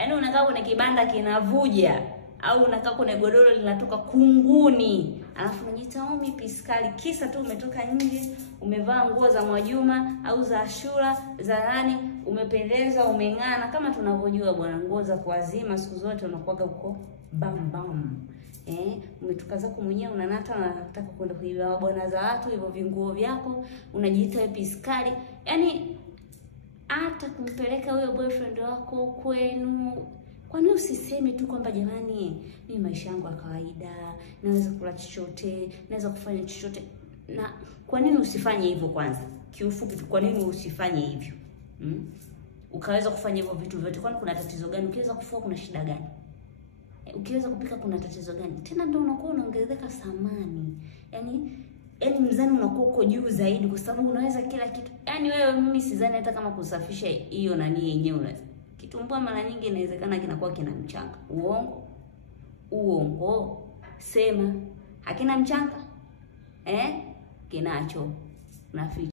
Yaani unakaa kwenye kibanda kinavuja au unakaa kwenye godoro linatoka kunguni, alafu unajiita Omi Piskali, kisa tu umetoka nje, umevaa nguo za Mwajuma au za Ashura za nani, umependeza, umeng'ana. Kama tunavyojua bwana, nguo za kuazima siku zote unakuaga huko bam bam. Umetoka zako mwenyewe unanata, unataka kwenda kuiba bwana za watu, hivyo vinguo vyako, unajiita Piskali. Yaani hata kumpeleka huyo boyfriend wako kwenu, kwa nini usiseme tu kwamba jamani, mimi maisha yangu ya kawaida, naweza kula chochote, naweza kufanya chochote? Na kwa nini usifanye hivyo kwanza? Kiufupi, kwa nini usifanye hivyo? Ukaweza kufanya hivyo vitu vyote, kwani kuna tatizo gani? Ukiweza kufua kuna shida gani? Ukiweza kupika kuna tatizo gani? Tena ndio unakuwa unaongezeka thamani. Yaani mzani unakuwa uko juu zaidi kwa sababu unaweza kila kitu. Yaani wewe, mimi sidhani hata kama kusafisha hiyo nani yenyewe unaweza. Kitumbua mara nyingi inawezekana kinakuwa kina mchanga. Uongo. Sema hakina mchanga? Kinacho. Naficha.